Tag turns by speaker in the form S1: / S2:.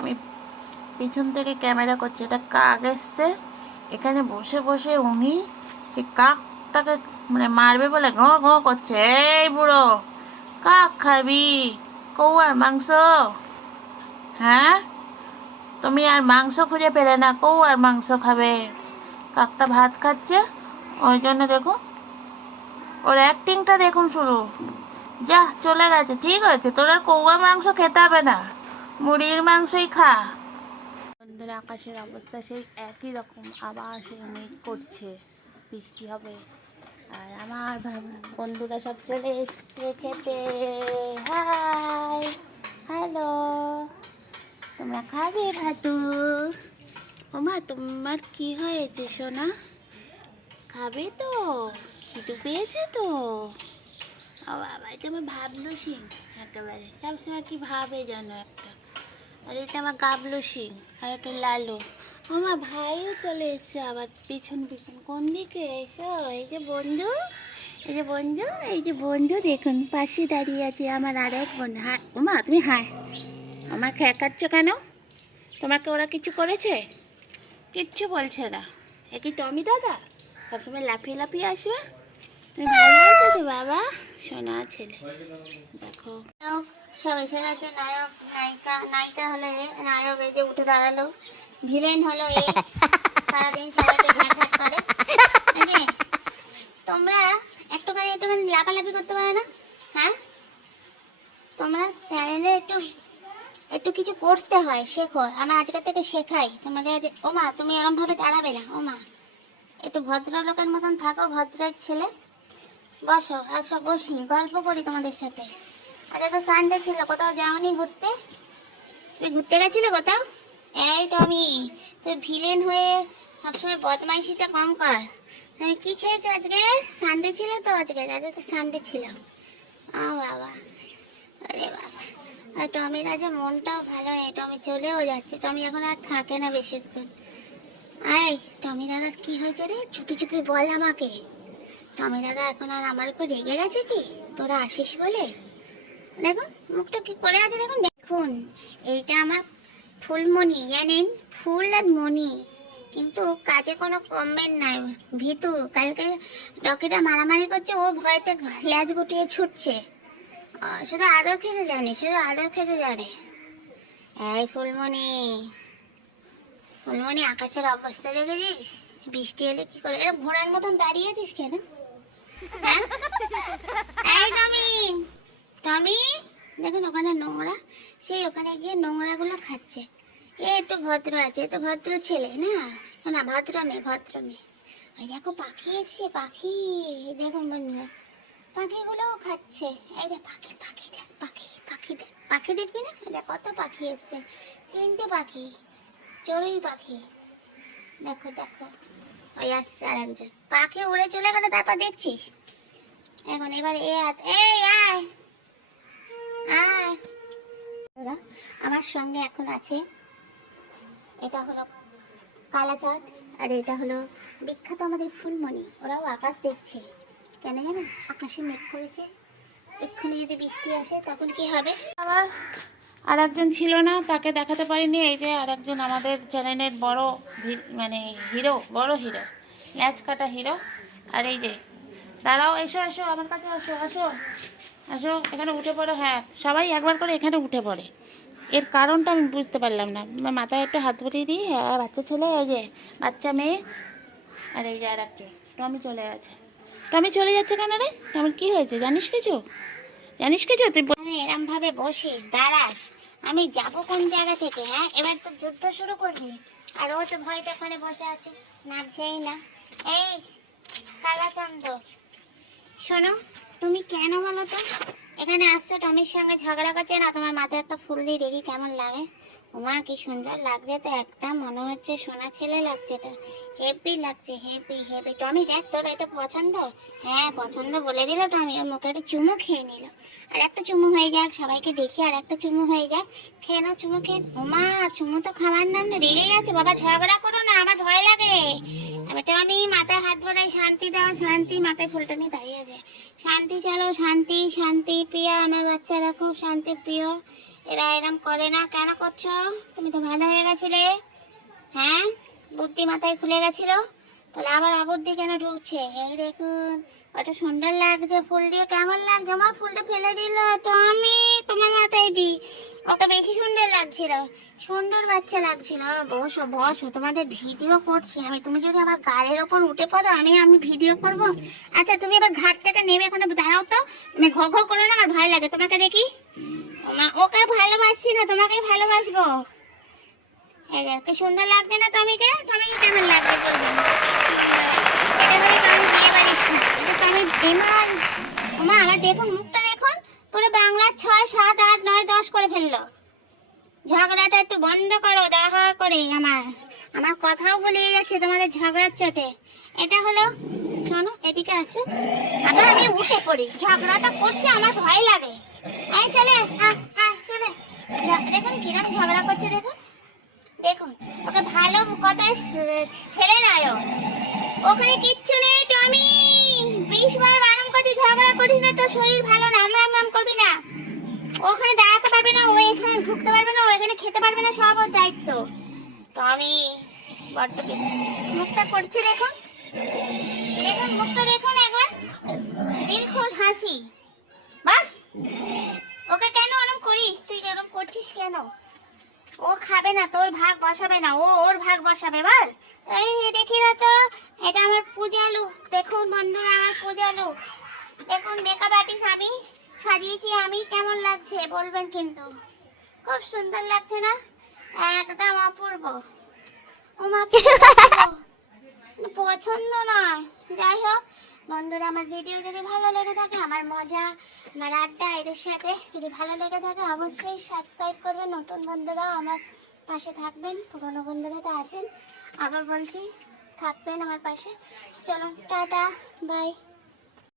S1: আমি পিছন থেকে ক্যামেরা করছি। এটা কাক এসছে। এখানে বসে বসে উনি সেই কাকটাকে মানে মারবে বলে ঘ ঘ করছে। এই বুড়ো, কাক খাবি? কৌয়ার মাংস? হ্যাঁ? তুমি আর মাংস খুঁজে পেলে না কৌয়ার মাংস খাবে? কাকটা ভাত খাচ্ছে। ওই জন্য দেখুন, ওর অ্যাক্টিংটা দেখুন শুরু যা, চলে গেছে। ঠিক আছে, তোর আর কৌয়া, মাংস খেতে হবে না। মুরগির মাংসই খা। বন্ধুরা, আকাশের অবস্থা সেই একই রকম। আবার সেই মেঘ করছে। বৃষ্টি হবে। আর আমার বন্ধুরা সব চলে এসছে খেতে। Hi, hello. তোমরা খাবে ভাতু? ওমা, তোমার কি হয়েছে সোনা? খাবে তো? খিদু পেয়েছে তো? ও বাবা এটা আমার ভাবলো সিং একেবারে। সবসময় কি ভাবে যেন একটা। আর এটা আমার গাবলো সিং আর এটা লালু। আমার ভাইও চলে এসছে আবার পিছন পিছন। কোন দিকে? এসো, এই যে বন্ধু, এই যে বন্ধু, এই যে বন্ধু, দেখুন, পাশে দাঁড়িয়ে আছে আমার আর এক বন্ধু। হ্যাঁ উমা, তুমি হ্যাঁ আমার খেকাচ্ছ কেন? তোমাকে ওরা কিছু করেছে? কিচ্ছু বলছে না। এ কি টমি দাদা? সবসময় লাফিয়ে লাফিয়ে আসবে? তুমি ভালো আছো তো বাবা? সোনা ছেলে। দেখো। নায়ক সব এসে নায়ক, নায়িকা নায়িকা হলো এ নায়ক এই যে উঠে দাঁড়াল ভিলেন হলো এ। সারাদিন সবাইকে ঘ্যাক করে। তোমরা একটুখানি একটুখানি লাফালাফি করতে পারো না? হ্যাঁ? তোমরা চ্যানেলে একটু একটু কিছু করতে হয়, শেখো। আমি আজকে থেকে শেখাই। তোমাদের আজ ওমা তুমি এরম ভাবে দাঁড়াবে না ওমা একটু ভদ্রলোকের মতন থাকো, ভদ্রের ছেলে। বসো, আসো, বসি, গল্প করি তোমাদের সাথে। আজকে তো সানডে ছিল, কোথাও যাওনি ঘুরতে। তুমি ঘুরতে গেছিলে কোথাও? এই টমি তুই ভিলেন হয়ে সবসময় বদমাইশিটা কম কর। তুমি কি খেয়েছো আজকে? সানডে ছিল তো আজকে আজকে তো সানডে ছিল। ও বাবা আরে বাবা। আর টমির আজ মনটাও ভালো নেই, টমি চলেও যাচ্ছে, টমি এখন আর থাকে না বেশিক্ষণ। আয়, টমি দাদার কি হয়েছে রে? চুপি চুপি বল আমাকে। টমি দাদা এখন আর আমার উপর রেগে গেছে কি? তোরা আসিস বলে? দেখুন, মুখটা কি করে আছে দেখুন। দেখুন, এইটা আমার ফুলমণি, জানেন? ফুল আর মণি। কিন্তু কাজে কোনো কমবেন নাই ভিতু, কালকে ডকিটা মারামারি করছে, ও ভয়তে ল্যাজ গুটিয়ে ছুটছে। শুধু আদর খেতে জানে, শুধু আদর খেতে জানে। এই ফুলমণি ফুলমণি, আকাশের অবস্থা দেখেছিস? বৃষ্টি এলে কি করে? এরকম ঘোড়ার মতন দাঁড়িয়ে আছিস কেন? হ্যাঁ? এই টমি টমি দেখুন ওখানে নোংরা, সেই ওখানে গিয়ে নোংরাগুলো খাচ্ছে। এ একটু ভদ্র আছে, এ তো ভদ্র ছেলে না? না ভদ্র মেয়ে ভদ্র মেয়ে। ওই দেখো পাখি এসছে, পাখি। দেখুন বন্ধুরা, পাখিগুলোও খাচ্ছে। এই যে পাখি পাখি দেখ, পাখি পাখি দেখ, পাখি দেখবি না? দেখ কত পাখি এসছে। তিনটে পাখি, চড়ুই পাখি। দেখো দেখো, ওই আসছে আর একজন পাখি উড়ে চলে গেলে, তারপর দেখছিস? এখন এবার এ এই, আয়। আমার সঙ্গে এখন আছে। এটা হলো কালাচাঁদ আর এটা হলো বিখ্যাত আমাদের ফুলমণি। ওরাও আকাশ দেখছে। কেন জানো? আকাশে মেঘ করেছে। এক্ষুনি যদি বৃষ্টি আসে তখন কি হবে? আবার আর একজন ছিল না, তাকে দেখাতে পারিনি। এই যে আর একজন আমাদের চ্যানেলের বড় মানে হিরো, বড় হিরো ল্যাচ কাটা হিরো। আর এই যে, দাঁড়াও, এসো এসো, আমার কাছে আসো আসো। আসো, এখানে উঠে পড়ো হ্যাঁ। সবাই একবার করে এখানে উঠে পড়ে। এর কারণটা আমি বুঝতে পারলাম না। মাথায় একটু হাত বুলিয়ে দিই। হ্যাঁ বাচ্চা ছেলে, এই যে, বাচ্চা মেয়ে। আর এই যে আর একজন টমি চলে গেছে। টমি চলে যাচ্ছে কেন রে? টমির কি হয়েছে? জানিস কিছু? জানিস কিছু? তুই এরম ভাবে বসিস, দাঁড়াস। আমি যাব কোন জায়গা থেকে হ্যাঁ? এবার তো যুদ্ধ শুরু করবি। আর ও তো ভয়টা ওখানে বসে আছে। নামছেই না। এই, কালাচন্দ্র। শোনো তুমি কেন বলো তো? এখানে আসছো, টমির সঙ্গে ঝগড়া করছে না? তোমার মাথায় একটা ফুল দিয়ে দেখি কেমন লাগে। ওমা কি সুন্দর লাগছে তো একদম। মনে হচ্ছে সোনা ছেলে লাগছে তো। হেপি লাগছে হেপি হেপি টমি, দেখ, তোর এটা পছন্দ? হ্যাঁ পছন্দ বলে দিল টমি। ওর মুখে একটা চুমু খেয়ে নিল। আর একটা চুমু হয়ে যাক, সবাইকে দেখি আর একটা চুমু হয়ে যাক। খেয়ে নাও, চুমু খেয়ে ওমা চুমু তো খাওয়ার নাম রেগে যাচ্ছে বাবা, ঝগড়া করো না, আমার ভয় লাগে। টমি মাথায় হাত বোলাই, শান্তি দাও, শান্তি। মাথায় ফুলটা নিয়ে দাঁড়িয়ে আছে। শান্তি চালো, শান্তি শান্তি। প্রিয়া, আমার বাচ্চারা খুব শান্তি প্রিয়। এরা এরম করে না। কেন করছ? তুমি তো ভালো হয়ে গেছিলে। হ্যাঁ? বুদ্ধি মাথায় খুলে গেছিল? তাহলে আবার অবুদ্ধি কেন ঢুকছে? এই দেখুন, কত সুন্দর লাগছে ফুল দিয়ে, কেমন লাগছে? মা, ফুলটা ফেলে দিল তো আমি তোমার মাথায় দিই। ওকে বেশি সুন্দর লাগছিল, সুন্দর বাচ্চা লাগছিল। বসো বসো, তোমাদের ভিডিও করছি আমি। তুমি যদি আমার গাড়ির ওপর উঠে পড়ো, আমি আমি ভিডিও করব। আচ্ছা তুমি এবার ঘাট থেকে নেমে এখানে দাঁড়াও তো। মানে ঘ ঘ করে না, আমার ভয় লাগে। তোমাকে দেখি। ওকে ভালোবাসছি না তোমাকে ভালোবাসবো। এই কি সুন্দর লাগছে না টমিকে? টমিকে কেমন লাগছে বলবেন এটা হলো টমি বিয়ে বাড়ির সুর। এটা টমি বিমান ওমা আমার দেখুন মুখটা দেখুন পুরো বাংলার ছয় সাত আট নয় দশ করে ফেলল ঝগড়াটা একটু বন্ধ করো দেখা করে আমার। আমার কথাও বলিয়ে যাচ্ছে তোমাদের ঝগড়ার চোটে। এটা হলো, শোনো, এদিকে আসো। আবার আমি উঠে পড়ি। ঝগড়াটা করছে, আমার ভয় লাগে। এই চলে চলে দেখুন কিরম ঝগড়া করছে, দেখুন। দেখুন, ওকে ভালো কথায় ছ- ছেলে নাই ওখানে কিচ্ছু নেই টমি। বিশ বার বারণ করছি, ঝগড়া করিস না, তোর শরীর ভালো না আমরা নাম করবি না। ওখানে দাঁড়াতে পারবে না, ও এখানে ঢুকতে পারবে না, ও এখানে খেতে পারবে না, সব ওর দায়িত্ব। টমি বড্ড বে- মুখটা করছে দেখুন। দেখুন, মুখটা দেখুন একবার। দিল খুশ হাসি। বাস। ওকে কেন ওরম করিস? তুই এরম করছিস কেন? ও খাবে না, তোর ভাগ বসাবে না, ও ওর ভাগ বসাবে, বল। এই দেখি না তো, এটা আমার পূজা লুক। দেখুন বন্ধুরা, আমার পূজা লুক। দেখুন মেকআপ আর্টিস্ট আমি। সাজিয়েছি, আমি কেমন লাগছে বলবেন কিন্তু। খুব সুন্দর লাগছে না? একদম অপূর্ব। পছন্দ নয়। যাই হোক, বন্ধুরা, আমার ভিডিও যদি ভালো লেগে থাকে, আমার মজা, আমার আড্ডা, এদের সাথে যদি ভালো লেগে থাকে, অবশ্যই সাবস্ক্রাইব করবেন। নতুন বন্ধুরাও আমার পাশে থাকবেন। পুরনো বন্ধুরা তো আছেন। আবার বলছি, থাকবেন আমার পাশে। চলুন, টাটা বাই